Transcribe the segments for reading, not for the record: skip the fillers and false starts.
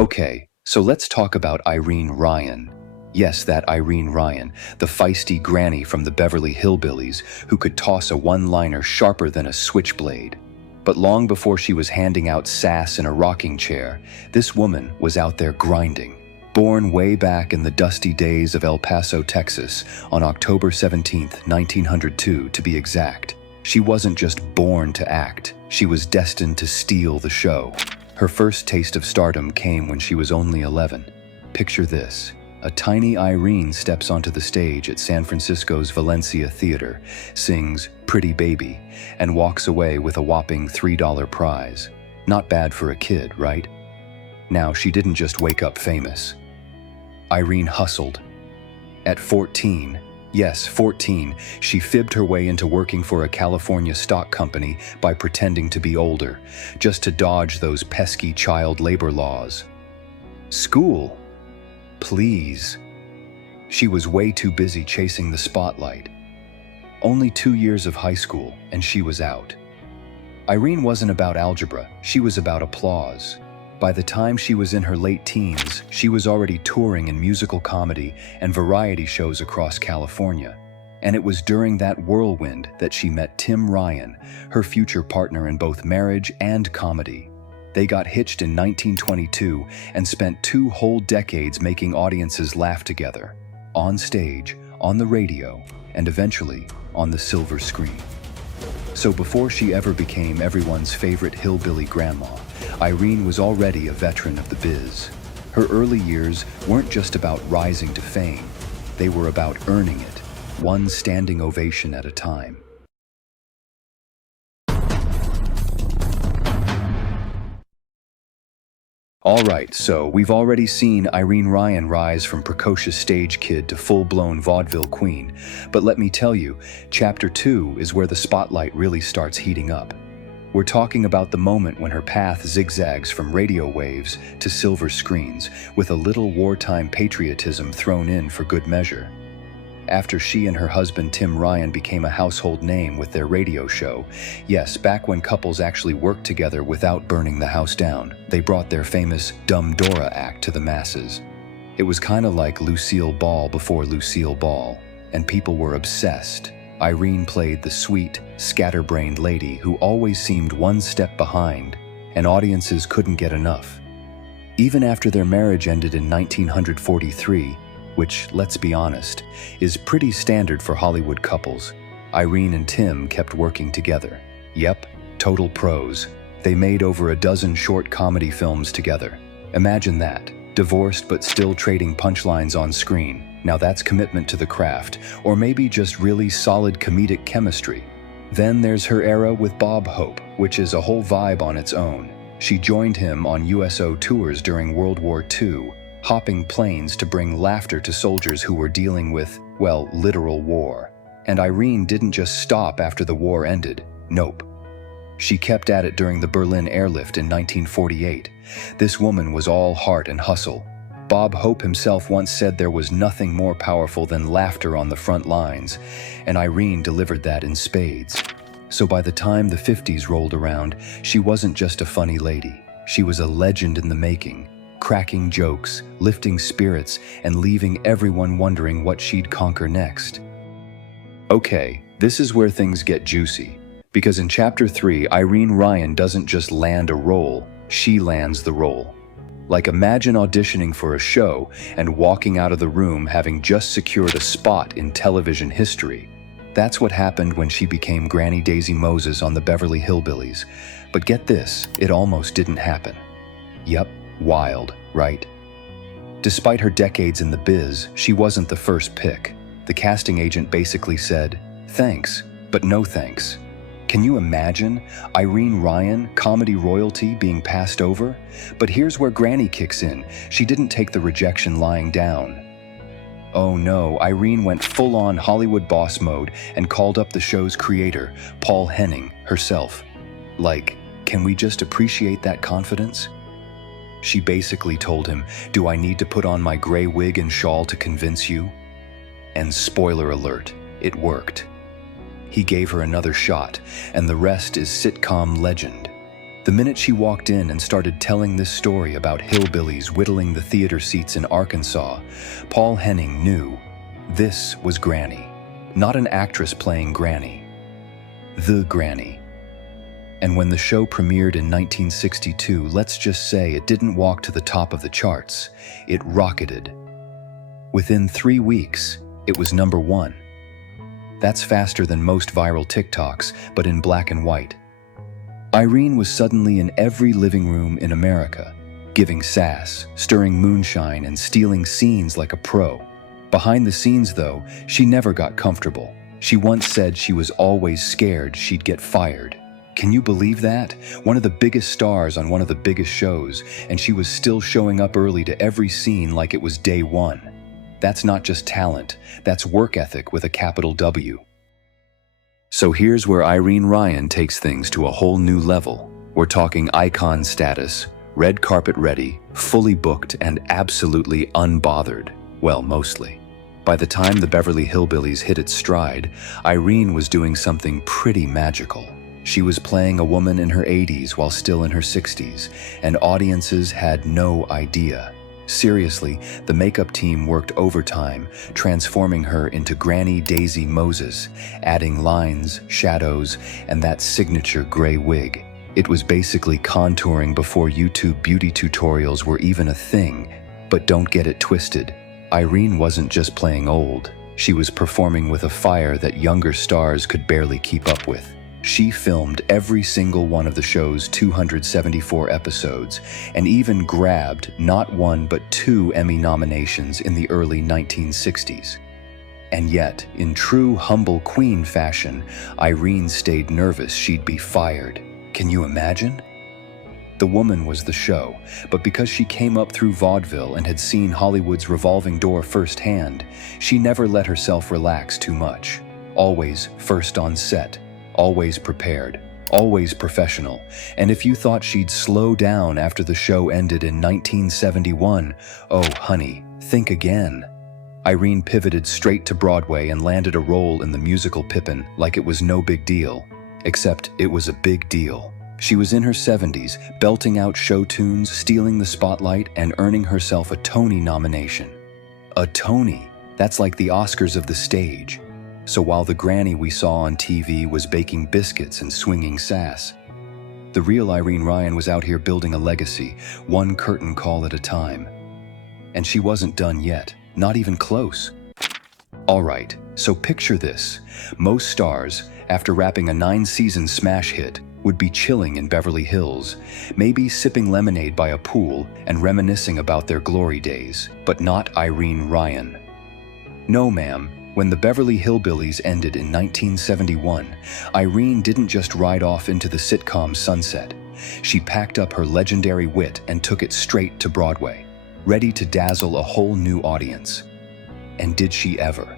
Okay, so let's talk about Irene Ryan. Yes, that Irene Ryan, the feisty granny from the Beverly Hillbillies who could toss a one-liner sharper than a switchblade. But long before she was handing out sass in a rocking chair, this woman was out there grinding. Born way back in the dusty days of El Paso, Texas, on October 17, 1902 to be exact. She wasn't just born to act, she was destined to steal the show. Her first taste of stardom came when she was only 11. Picture this. A tiny Irene steps onto the stage at San Francisco's Valencia Theater, sings Pretty Baby, and walks away with a whopping $3 prize. Not bad for a kid, right? Now, she didn't just wake up famous. Irene hustled. At 14, yes, 14, she fibbed her way into working for a California stock company by pretending to be older, just to dodge those pesky child labor laws. School? Please. She was way too busy chasing the spotlight. Only 2 years of high school, and she was out. Irene wasn't about algebra, she was about applause. By the time she was in her late teens, she was already touring in musical comedy and variety shows across California. And it was during that whirlwind that she met Tim Ryan, her future partner in both marriage and comedy. They got hitched in 1922 and spent 2 whole decades making audiences laugh together, on stage, on the radio, and eventually on the silver screen. So before she ever became everyone's favorite hillbilly grandma, Irene was already a veteran of the biz. Her early years weren't just about rising to fame, they were about earning it, one standing ovation at a time. Alright, so we've already seen Irene Ryan rise from precocious stage kid to full-blown vaudeville queen, but let me tell you, Chapter 2 is where the spotlight really starts heating up. We're talking about the moment when her path zigzags from radio waves to silver screens, with a little wartime patriotism thrown in for good measure. After she and her husband Tim Ryan became a household name with their radio show, yes, back when couples actually worked together without burning the house down, they brought their famous Dumb Dora act to the masses. It was kind of like Lucille Ball before Lucille Ball, and people were obsessed. Irene played the sweet, scatterbrained lady who always seemed one step behind, and audiences couldn't get enough. Even after their marriage ended in 1943, which, let's be honest, is pretty standard for Hollywood couples, Irene and Tim kept working together. Yep, total pros. They made over a dozen short comedy films together. Imagine that, divorced but still trading punchlines on screen. Now that's commitment to the craft, or maybe just really solid comedic chemistry. Then there's her era with Bob Hope, which is a whole vibe on its own. She joined him on USO tours during World War II, hopping planes to bring laughter to soldiers who were dealing with, well, literal war. And Irene didn't just stop after the war ended. Nope. She kept at it during the Berlin airlift in 1948. This woman was all heart and hustle. Bob Hope himself once said there was nothing more powerful than laughter on the front lines, and Irene delivered that in spades. So by the time the 50s rolled around, she wasn't just a funny lady. She was a legend in the making, cracking jokes, lifting spirits, and leaving everyone wondering what she'd conquer next. Okay, this is where things get juicy, because in Chapter 3, Irene Ryan doesn't just land a role, she lands the role. Like, imagine auditioning for a show and walking out of the room having just secured a spot in television history. That's what happened when she became Granny Daisy Moses on the Beverly Hillbillies. But get this, it almost didn't happen. Yep, wild, right? Despite her decades in the biz, she wasn't the first pick. The casting agent basically said, "Thanks, but no thanks." Can you imagine Irene Ryan, comedy royalty, being passed over? But here's where Granny kicks in. She didn't take the rejection lying down. Oh no, Irene went full-on Hollywood boss mode and called up the show's creator, Paul Henning, herself. Like, can we just appreciate that confidence? She basically told him, "Do I need to put on my gray wig and shawl to convince you?" And spoiler alert, it worked. He gave her another shot, and the rest is sitcom legend. The minute she walked in and started telling this story about hillbillies whittling the theater seats in Arkansas, Paul Henning knew this was Granny. Not an actress playing Granny. The Granny. And when the show premiered in 1962, let's just say it didn't walk to the top of the charts. It rocketed. Within 3 weeks, it was #1. That's faster than most viral TikToks, but in black and white. Irene was suddenly in every living room in America, giving sass, stirring moonshine, and stealing scenes like a pro. Behind the scenes, though, she never got comfortable. She once said she was always scared she'd get fired. Can you believe that? One of the biggest stars on one of the biggest shows, and she was still showing up early to every scene like it was day one. That's not just talent, that's work ethic with a capital W. So here's where Irene Ryan takes things to a whole new level. We're talking icon status, red carpet ready, fully booked, and absolutely unbothered. Well, mostly. By the time the Beverly Hillbillies hit its stride, Irene was doing something pretty magical. She was playing a woman in her 80s while still in her 60s, and audiences had no idea. Seriously, the makeup team worked overtime, transforming her into Granny Daisy Moses, adding lines, shadows, and that signature gray wig. It was basically contouring before YouTube beauty tutorials were even a thing. But don't get it twisted. Irene wasn't just playing old. She was performing with a fire that younger stars could barely keep up with. She filmed every single one of the show's 274 episodes and even grabbed not 1 but 2 Emmy nominations in the early 1960s. And yet, in true humble queen fashion, Irene stayed nervous she'd be fired. Can you imagine? The woman was the show, but because she came up through vaudeville and had seen Hollywood's revolving door firsthand, she never let herself relax too much. Always first on set. Always prepared, always professional, and if you thought she'd slow down after the show ended in 1971, oh honey, think again. Irene pivoted straight to Broadway and landed a role in the musical Pippin like it was no big deal. Except it was a big deal. She was in her 70s, belting out show tunes, stealing the spotlight, and earning herself a Tony nomination. A Tony, that's like the Oscars of the stage. So while the Granny we saw on TV was baking biscuits and swinging sass, the real Irene Ryan was out here building a legacy, one curtain call at a time. And she wasn't done yet, not even close. All right, so picture this. Most stars, after wrapping a 9-season smash hit, would be chilling in Beverly Hills, maybe sipping lemonade by a pool and reminiscing about their glory days, but not Irene Ryan. No, ma'am. When the Beverly Hillbillies ended in 1971, Irene didn't just ride off into the sitcom sunset. She packed up her legendary wit and took it straight to Broadway, ready to dazzle a whole new audience. And did she ever?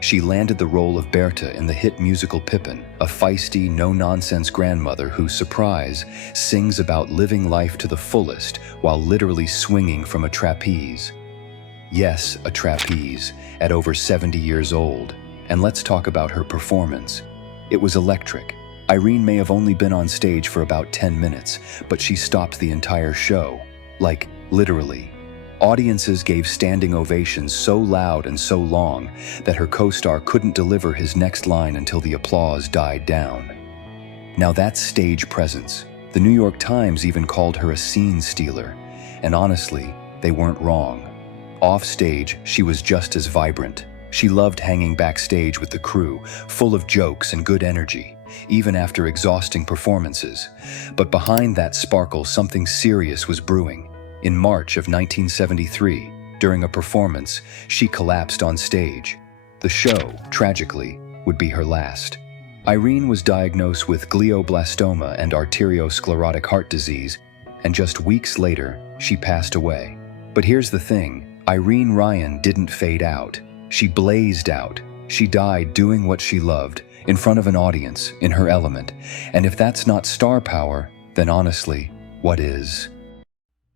She landed the role of Berta in the hit musical Pippin, a feisty, no-nonsense grandmother who, surprise, sings about living life to the fullest while literally swinging from a trapeze. Yes, a trapeze, at over 70 years old. And let's talk about her performance. It was electric. Irene may have only been on stage for about 10 minutes, but she stopped the entire show. Like, literally. Audiences gave standing ovations so loud and so long that her co-star couldn't deliver his next line until the applause died down. Now that's stage presence. The New York Times even called her a scene stealer. And honestly, they weren't wrong. Off stage, she was just as vibrant. She loved hanging backstage with the crew, full of jokes and good energy, even after exhausting performances. But behind that sparkle, something serious was brewing. In March of 1973, during a performance, she collapsed on stage. The show, tragically, would be her last. Irene was diagnosed with glioblastoma and arteriosclerotic heart disease, and just weeks later, she passed away. But here's the thing. Irene Ryan didn't fade out. She blazed out. She died doing what she loved, in front of an audience, in her element. And if that's not star power, then honestly, what is?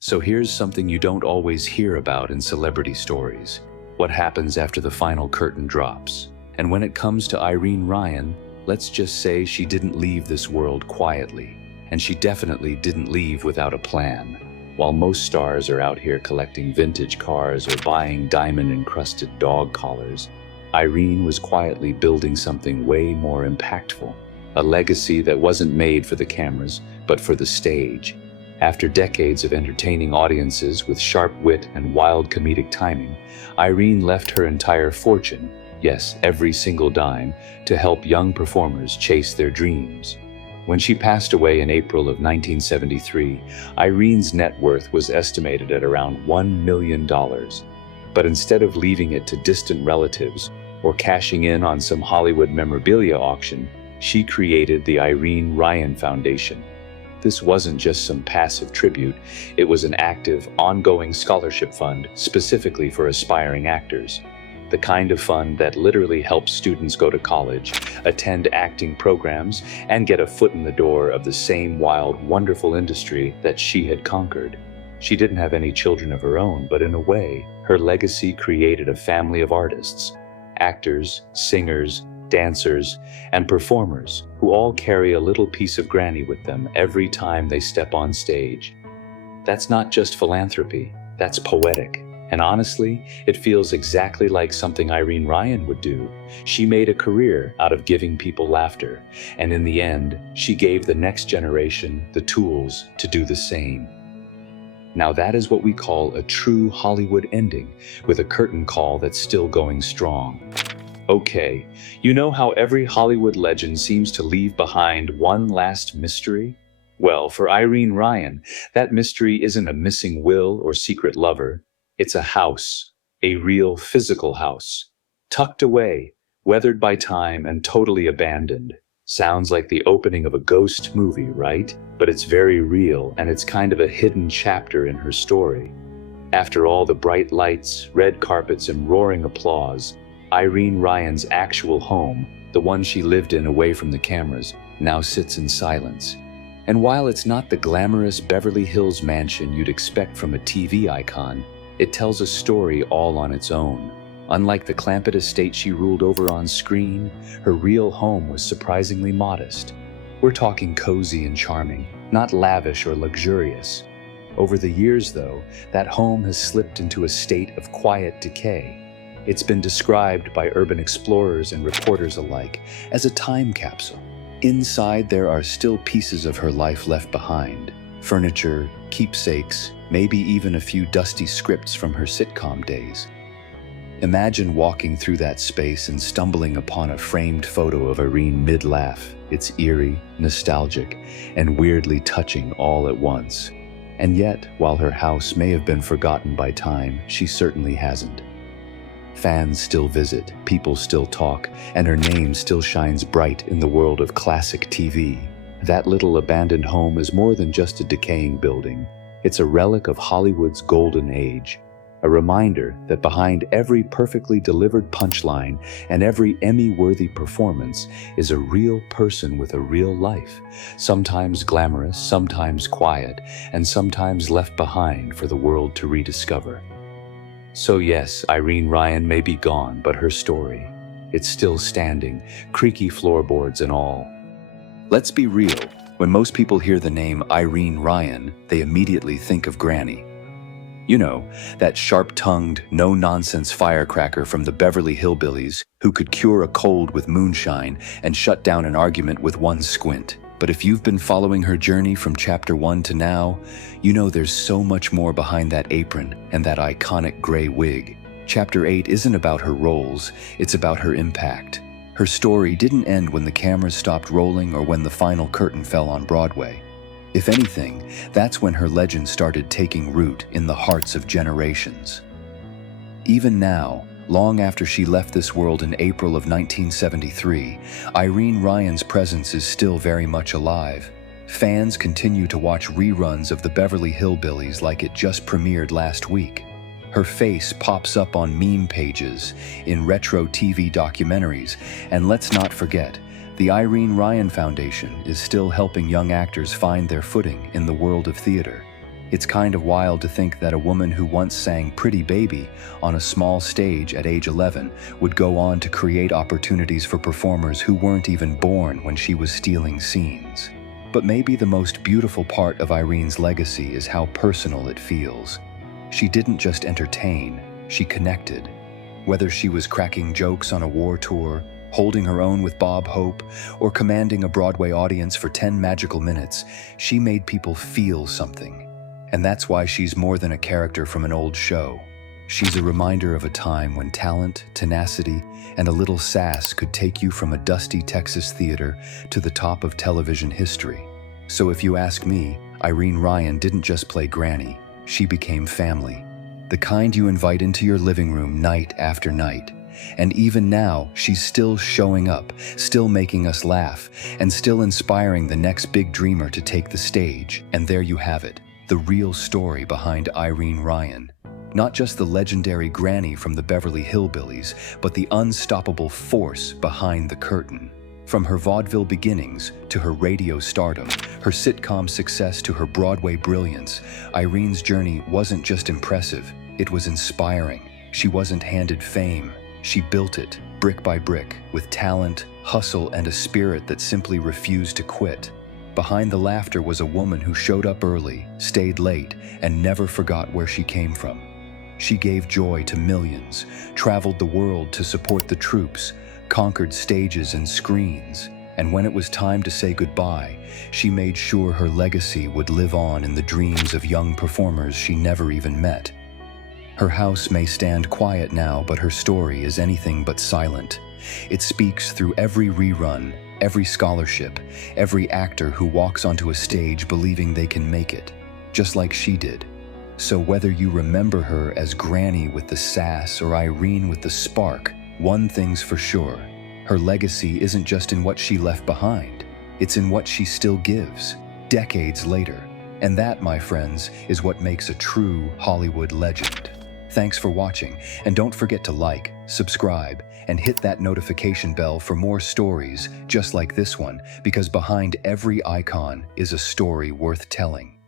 So here's something you don't always hear about in celebrity stories. What happens after the final curtain drops. And when it comes to Irene Ryan, let's just say she didn't leave this world quietly. and she definitely didn't leave without a plan. While most stars are out here collecting vintage cars or buying diamond-encrusted dog collars, Irene was quietly building something way more impactful, a legacy that wasn't made for the cameras, but for the stage. After decades of entertaining audiences with sharp wit and wild comedic timing, Irene left her entire fortune, yes, every single dime, to help young performers chase their dreams. When she passed away in April of 1973, Irene's net worth was estimated at around $1 million. But instead of leaving it to distant relatives or cashing in on some Hollywood memorabilia auction, she created the Irene Ryan Foundation. This wasn't just some passive tribute, it was an active, ongoing scholarship fund specifically for aspiring actors. The kind of fund that literally helps students go to college, attend acting programs, and get a foot in the door of the same wild, wonderful industry that she had conquered. She didn't have any children of her own, but in a way, her legacy created a family of artists, actors, singers, dancers, and performers who all carry a little piece of Granny with them every time they step on stage. That's not just philanthropy, that's poetic. And honestly, it feels exactly like something Irene Ryan would do. She made a career out of giving people laughter, and in the end, she gave the next generation the tools to do the same. Now that is what we call a true Hollywood ending, with a curtain call that's still going strong. Okay, you know how every Hollywood legend seems to leave behind one last mystery? Well, for Irene Ryan, that mystery isn't a missing will or secret lover. It's a house, a real physical house, tucked away, weathered by time and totally abandoned. Sounds like the opening of a ghost movie, right? But it's very real, and it's kind of a hidden chapter in her story. After all the bright lights, red carpets, and roaring applause, Irene Ryan's actual home, the one she lived in away from the cameras, now sits in silence. And while it's not the glamorous Beverly Hills mansion you'd expect from a TV icon, it tells a story all on its own. Unlike the Clampett estate she ruled over on screen, her real home was surprisingly modest. We're talking cozy and charming, not lavish or luxurious. Over the years, though, that home has slipped into a state of quiet decay. It's been described by urban explorers and reporters alike as a time capsule. Inside, there are still pieces of her life left behind. Furniture, keepsakes, maybe even a few dusty scripts from her sitcom days. Imagine walking through that space and stumbling upon a framed photo of Irene mid-laugh. It's eerie, nostalgic, and weirdly touching all at once. And yet, while her house may have been forgotten by time, she certainly hasn't. Fans still visit, people still talk, and her name still shines bright in the world of classic TV. That little abandoned home is more than just a decaying building. It's a relic of Hollywood's golden age. A reminder that behind every perfectly delivered punchline and every Emmy-worthy performance is a real person with a real life, sometimes glamorous, sometimes quiet, and sometimes left behind for the world to rediscover. So yes, Irene Ryan may be gone, but her story, it's still standing, creaky floorboards and all. Let's be real, when most people hear the name Irene Ryan, they immediately think of Granny. You know, that sharp-tongued, no-nonsense firecracker from the Beverly Hillbillies who could cure a cold with moonshine and shut down an argument with one squint. But if you've been following her journey from chapter 1 to now, you know there's so much more behind that apron and that iconic gray wig. Chapter 8 isn't about her roles, it's about her impact. Her story didn't end when the cameras stopped rolling or when the final curtain fell on Broadway. If anything, that's when her legend started taking root in the hearts of generations. Even now, long after she left this world in April of 1973, Irene Ryan's presence is still very much alive. Fans continue to watch reruns of the Beverly Hillbillies like it just premiered last week. Her face pops up on meme pages, in retro TV documentaries, and let's not forget, the Irene Ryan Foundation is still helping young actors find their footing in the world of theater. It's kind of wild to think that a woman who once sang Pretty Baby on a small stage at age 11 would go on to create opportunities for performers who weren't even born when she was stealing scenes. But maybe the most beautiful part of Irene's legacy is how personal it feels. She didn't just entertain, she connected. Whether she was cracking jokes on a war tour, holding her own with Bob Hope, or commanding a Broadway audience for 10 magical minutes, she made people feel something. And that's why she's more than a character from an old show. She's a reminder of a time when talent, tenacity, and a little sass could take you from a dusty Texas theater to the top of television history. So if you ask me, Irene Ryan didn't just play Granny, she became family. The kind you invite into your living room night after night. And even now, she's still showing up, still making us laugh, and still inspiring the next big dreamer to take the stage. And there you have it, the real story behind Irene Ryan. Not just the legendary Granny from the Beverly Hillbillies, but the unstoppable force behind the curtain. From her vaudeville beginnings to her radio stardom, her sitcom success to her Broadway brilliance, Irene's journey wasn't just impressive, it was inspiring. She wasn't handed fame, she built it, brick by brick, with talent, hustle, and a spirit that simply refused to quit. Behind the laughter was a woman who showed up early, stayed late, and never forgot where she came from. She gave joy to millions, traveled the world to support the troops, conquered stages and screens, and when it was time to say goodbye, she made sure her legacy would live on in the dreams of young performers she never even met. Her house may stand quiet now, but her story is anything but silent. It speaks through every rerun, every scholarship, every actor who walks onto a stage believing they can make it, just like she did. So whether you remember her as Granny with the sass or Irene with the spark, one thing's for sure. Her legacy isn't just in what she left behind, it's in what she still gives, decades later. And that, my friends, is what makes a true Hollywood legend. Thanks for watching, and don't forget to like, subscribe, and hit that notification bell for more stories just like this one, because behind every icon is a story worth telling.